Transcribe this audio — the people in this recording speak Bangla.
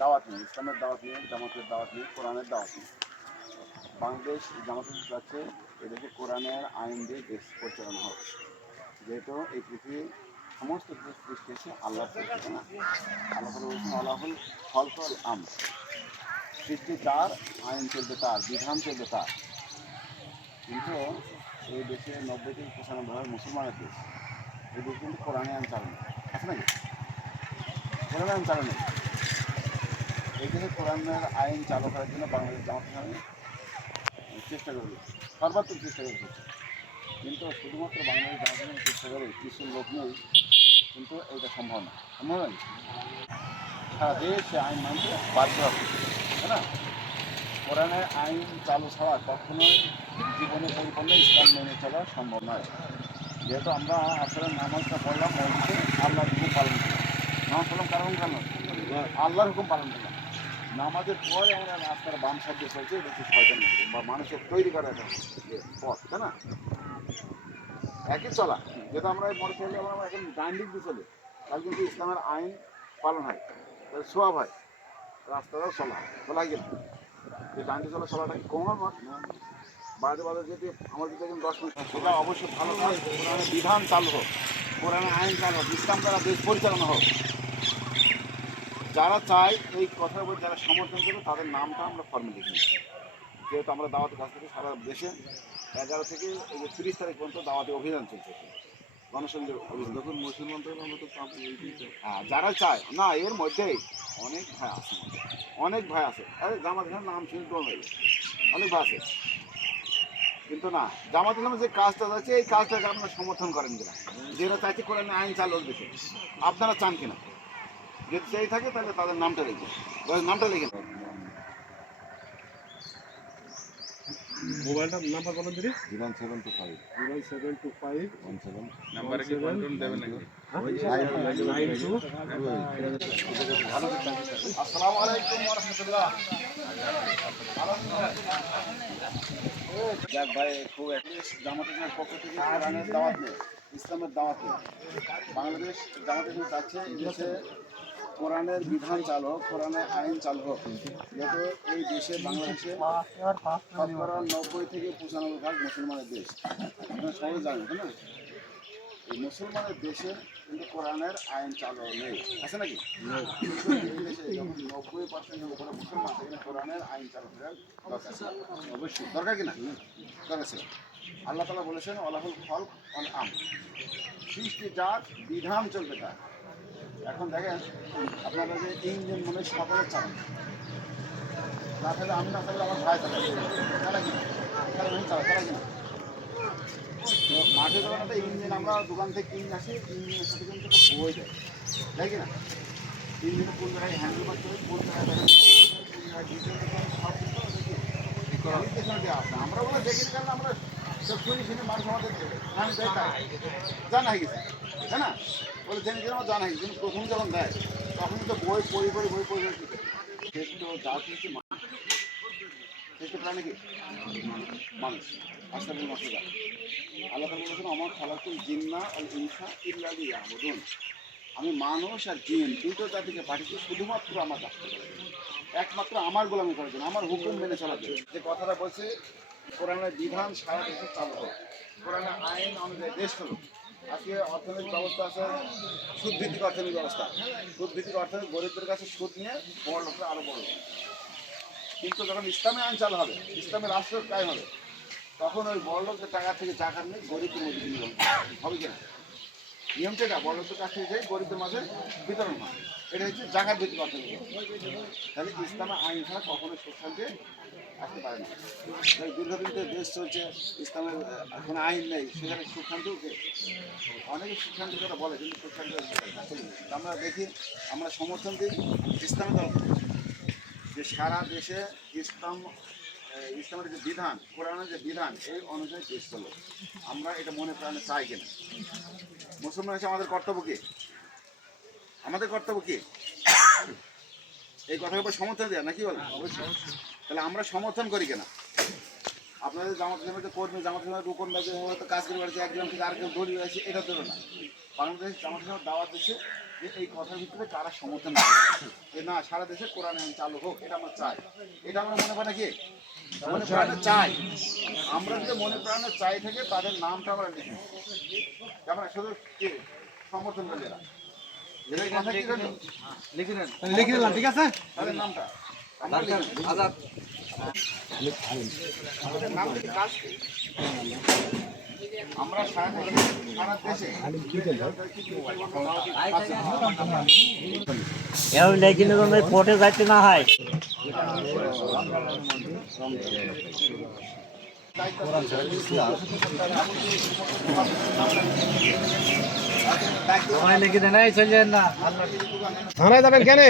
দাওয়াত নেই, ইসলামের দাওয়াত নেই, জামাতের দাওয়াত নেই, কোরআনের দাওয়াত নেই। বাংলাদেশ জামাতের যাচ্ছে এদেশে কোরআনের আইন দিয়ে দেশ পরিচালনা হোক যেহেতু এই পৃথিবী সমস্ত কিছু সৃষ্টি হচ্ছে আল্লাহ সৃষ্টি না। আল্লাহ বলছেন আল্লাহুল ফল ফল আম সৃষ্টি তার, আইন চলবে তার, বিধান চলবে তার। কিন্তু এই দেশে নব্বই থেকে পঁচানব্বই মুসলমানের দেশ এই কিন্তু কোরআনে আইন চালু আছে নাকি? কোরআনে চালু নেই এই দেশে কোরআনের আইন চালু করার জন্য বাংলাদেশ জামাত চেষ্টা করবে। সর্বাত্মক চেষ্টা করবে। কিন্তু শুধুমাত্র বাংলাদেশ জামাত চেষ্টা করে কিছু লোক নেই, কিন্তু এটা সম্ভব না। সম্ভব নয়? সারা দেশ আইন মানতে বাধ্য তাই না? কোরআনের আইন চালু ছাড়া কখনোই জীবনে পরিপূর্ণ ইসলাম মেনে চলা সম্ভব নয়। যেহেতু আমরা আসলে নামাজটা পড়লাম আল্লাহর হুকুম পালন করলাম। কেন? আল্লাহর হুকুম পালন করলাম। নামাজের পরে আমরা রাস্তার বাম চলছে, এটা হচ্ছে শয়তান বা মানুষের তৈরি করা একটা পথ, তাই না? একই চলা। যেহেতু আমরা চললে আমরা এখন ডান দিক দিয়ে চলি, তাহলে কিন্তু ইসলামের আইন পালন হয়। তাহলে সোয়াব হয় রাস্তাটাও চলা চলা গেল। যে দিকে চলা চলাটা কি কমার মত বাজে বাজে যদি আমার যদি একজন দশ মিনিট সেটা অবশ্যই ভালো কাজ। বিধান চালু হোক, কোরআনের আইন চালু হোক, ইসলাম দ্বারা দেশ পরিচালনা হোক যারা চায় এই কথার উপর যারা সমর্থন করবে তাদের নামটা আমরা ফর্মে লিখে নিচ্ছি। যেহেতু আমরা দাওয়াতের কাছ থেকে সারা দেশে এগারো থেকে এই যে তিরিশ তারিখ পর্যন্ত দাওয়াতি অভিযান চলছে। গণসংযোগ অভিযান। যখন মুসলমান হ্যাঁ যারা চায় না এর মধ্যেই অনেক ভাই আছে। অনেক ভাই আছে। আরে জামাত ইসলামের নাম শুনে তো হয়ে অনেক ভাই আছে। কিন্তু না জামাত ইসলামের যে কাজটা আছে এই কাজটাকে আপনারা সমর্থন করেন কিনা? যেটা চাইছে করে আইন চালু দেশে আপনারা চান কিনা? যদি সেই থাকে তাহলে তাদের নামটা লিখে নামটা লিখে নাম্বার বলেন দিদি। Zero seven two five. Zero seven two five. One seven. নাম্বারে কি দেবেন নাকি নাইন টু আসসালামু আলাইকুম ওয়া রাহমাতুল্লাহ যাক ভাই খুব অ্যাটলিস্ট জামাত ইসলামের পক্ষ থেকে কোরআনের দাওয়াত নেই। ইসলামের দাওয়াত নেই বাংলাদেশ জামাত চাচ্ছে দেশে কোরআনের বিধান চালু হোক, কোরআনের আইন চালু হোক যেহেতু এই দেশে, বাংলাদেশে নব্বই থেকে পঁচানব্বই ভাগ মুসলমানের দেশ। আপনারা সবাই জানেন, তাই না? এই মুসলমানের দেশে কিন্তু কোরআনের আইন চালু নেই। আছে নাকি? নব্বই পার্সেন্টের উপরে মুসলমান, সেখানে কোরআনের আইন চালু দরকার। অবশ্যই। দরকার কিনা দরকার ছিল। আল্লাহ তালা বলেছেন অলাহুল ফল অল আম সৃষ্টি যার, বিধান চলবে তার। এখন দেখেন আপনারা যে ইঞ্জিন মনে হয় সকলের চালান না থাকলে আমি না থাকলে আমার ভাই চালাবে চালা কিনা চালা আমি চালা চালা কিনা তো মাঠে যখন একটা ইঞ্জিন আমরা দোকান থেকে কিনে আসি ইঞ্জিনের সাথে কিন্তু একটা বই দেয়। তাই কিনা ইঞ্জিনে কোন জায়গায় হ্যান্ডেল করতে হবে কোন জায়গায় দেখেন কোন জায়গায় ডিজেল সব আছে আমরা ওগুলো দেখি না, কারণ আমরা আমাদের আমি জানা হয়ে গেছে। তাই না? বলে জেনে জেনে আমার জানা হয়ে গেছে প্রথম যখন দেয়, তখন তো বই পড়ি পড়ি বই পড়ি মানুষ। প্রাণী ইল্লালি ইয়াহবুদুন আমি মানুষ আর জিন, দুটো জাতিকে পাঠিয়েছি, শুধুমাত্র আমার একমাত্র আমার গোলামি করার জন্য, আমার হুকুম মেনে চলার জন্য। যে কথাটা বলছে কোরআনের বিধান সারা দেশে চালু হোক কোরআনের আইন অনুযায়ী দেশ চলুক, আজকে অর্থনৈতিক ব্যবস্থা আছে সুদ ভিত্তিক অর্থনৈতিক ব্যবস্থা। সুদ ভিত্তিক অর্থনৈতিক গরিবদের কাছে সুদ নিয়ে বড় লোকরা আরও বড় কিন্তু যখন ইসলামে আইন চালু হবে, ইসলামের রাষ্ট্র কায় হবে, তখন ওই বড় লোকদের টাকা থেকে টাকা নিয়ে গরিবদের মধ্যে হবে। কিনা নিয়মটা এটা বড় লোকদের কাছ থেকে যাই গরিবদের মাঝে বিতরণ হয়। এটা হচ্ছে জাকাত ভিত্তিক অর্থনীতি তাহলে ইসলামের আইন ছাড়া কখনো সুখ শান্তি আসতে পারে না। তাই দীর্ঘদিন ধরে দেশ চলছে, ইসলামের কোনো আইন নেই, সেখানে সুখ শান্তি উঠে অনেকে সুশান্তির কথা বলে, কিন্তু সুখ শান্তি আসলে নেই। তা আমরা দেখি, আমরা সমর্থন দিই ইসলামের থেকে। যে সারা দেশে ইসলাম ইসলামের যে বিধান, কোরআনের যে বিধান, এই অনুযায়ী দেশ চলে। আমরা এটা মনে প্রাণে চাই কিনা? মুসলমান আছে আমাদের কর্তব্য কি? আমাদের কর্তব্য কি? এই কথার উপর সমর্থন দেয় নাকি বলেন তাহলে আমরা সমর্থন করি কেনা? আপনাদের জামাত ইসলামের কর্মী জামাত ইসলামের রুকন বাজে হয়তো কাজ করে বেড়াচ্ছে একজন থেকে আরেকজন ধরিয়ে আছে এটা তো না। বাংলাদেশ জামাত ইসলামের দাওয়াত দিচ্ছে যে এই কথার ভিতরে কারা সমর্থন করে। যে না সারা দেশে কোরআন আইন চালু হোক এটা আমরা চাই। এটা আমরা মনে প্রাণে কি? মনে প্রাণে চাই। আমরা যদি মনে প্রাণে চাই থেকে তাদের নামটা আমরা লিখি। আমরা শুধু কি? সমর্থন করে? লিখে দিলাম ঠিক আছে? তাদের নামটা। আমাদের নাম কাজ? আমরা সারা দেশে সারা লেগিনে যেন কোর্টে যাইতে না হয়। থানায় যাবেন কেন?